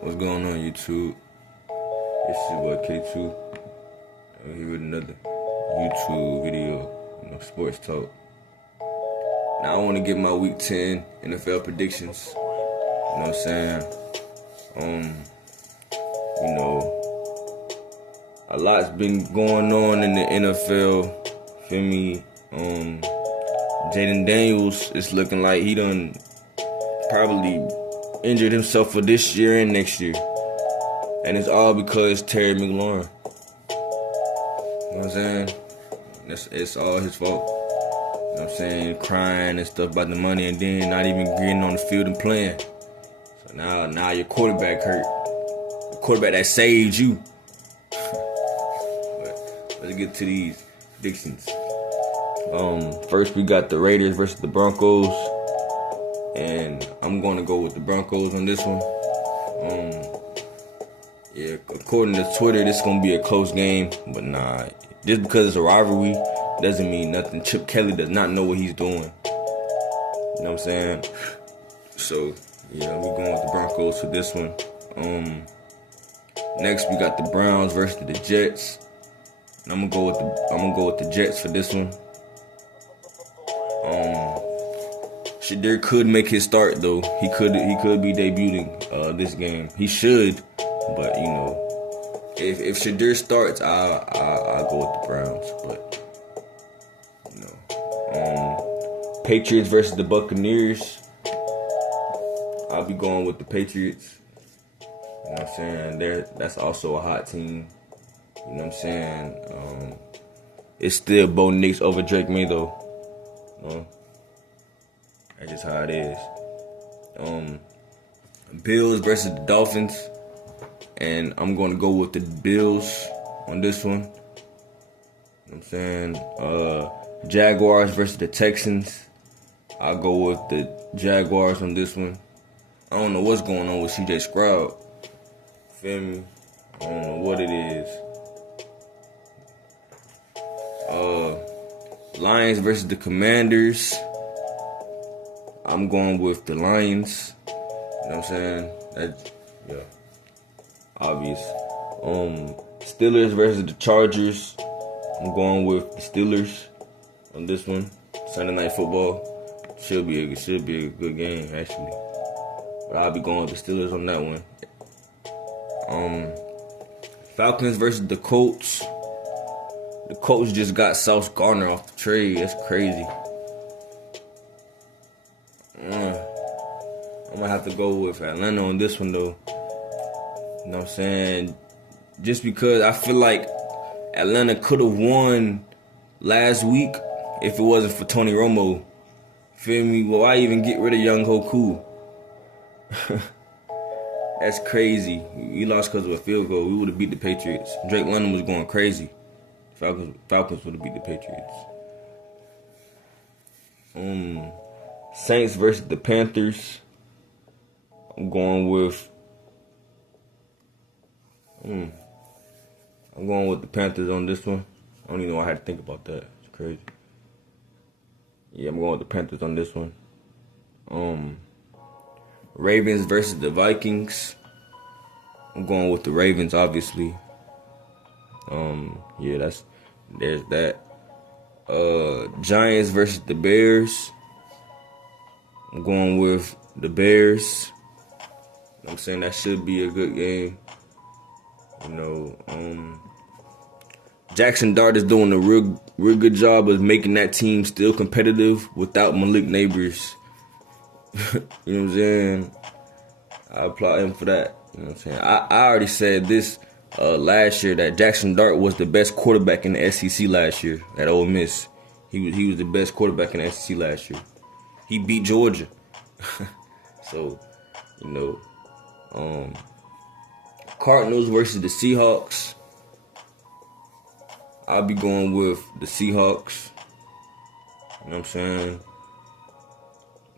What's going on, YouTube? It's your boy K2. I'm here with another YouTube video, sports talk. Now I want to get my Week 10 NFL predictions. You know what I'm saying? A lot's been going on in the NFL. Feel me? Jaden Daniels is looking like he done probably injured himself for this year and next year. And it's all because Terry McLaurin. You know what I'm saying? It's all his fault. You know what I'm saying? Crying and stuff about the money and then not even getting on the field and playing. So now your quarterback hurt. The quarterback that saved you. But let's get to these predictions. First we got the Raiders versus the Broncos. And I'm going to go with the Broncos on this one. According to Twitter, this is going to be a close game. But nah, just because it's a rivalry doesn't mean nothing. Chip Kelly does not know what he's doing. You know what I'm saying? So, yeah, we're going with the Broncos for this one. Next, we got the Browns versus the Jets. And I'm gonna go with the Jets for this one. Shedeur could make his start though. He could be debuting this game. He should, but if Shedeur starts, I'll go with the Browns. But Patriots versus the Buccaneers. I'll be going with the Patriots. You know what I'm saying? That's also a hot team. You know what I'm saying? It's still Bo Nix over Drake May though. That's just how it is. Bills versus the Dolphins. And I'm going to go with the Bills on this one. You know what I'm saying? Jaguars versus the Texans. I'll go with the Jaguars on this one. I don't know what's going on with CJ Stroud. Feel me? I don't know what it is. Lions versus the Commanders. I'm going with the Lions. You know what I'm saying? That's, yeah, obvious. Steelers versus the Chargers. I'm going with the Steelers on this one. Sunday Night Football. Should be a good game, actually. But I'll be going with the Steelers on that one. Falcons versus the Colts. The Colts just got Sauce Gardner off the trade. That's crazy. I'm gonna have to go with Atlanta on this one though. You know what I'm saying? Just because I feel like Atlanta could have won last week if it wasn't for Tony Romo. Feel me? Well, why even get rid of Young Hoku? That's crazy. We lost because of a field goal. We would have beat the Patriots. Drake London was going crazy. Falcons would have beat the Patriots. Saints versus the Panthers. I'm going with the Panthers on this one. I don't even know I had to think about that. It's crazy. Yeah, I'm going with the Panthers on this one. Ravens versus the Vikings. I'm going with the Ravens, obviously. Yeah, there's that. Giants versus the Bears. I'm going with the Bears. I'm saying that should be a good game. Jackson Dart is doing a real good job of making that team still competitive without Malik Neighbors. You know what I'm saying? I applaud him for that. You know what I'm saying? I already said this last year that Jackson Dart was the best quarterback in the SEC last year at Ole Miss. He was the best quarterback in the SEC last year. He beat Georgia. So, Cardinals versus the Seahawks. I'll be going with the Seahawks. You know what I'm saying?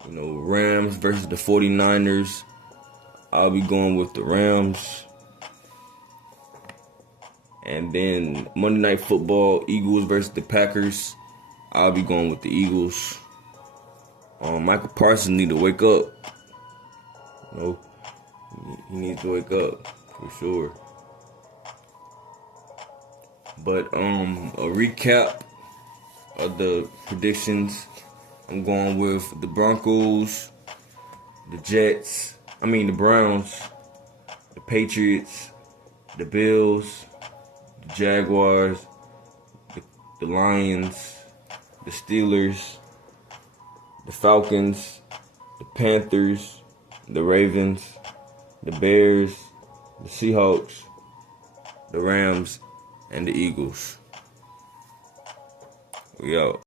Rams versus the 49ers. I'll be going with the Rams. And then Monday Night Football, Eagles versus the Packers. I'll be going with the Eagles. Michael Parsons need to wake up. He needs to wake up for sure. But a recap of the predictions. I'm going with the Broncos, the the Browns, the Patriots, the Bills, the Jaguars, the Lions, the Steelers, the Falcons, the Panthers, the Ravens, the Bears, the Seahawks, the Rams, and the Eagles. We out.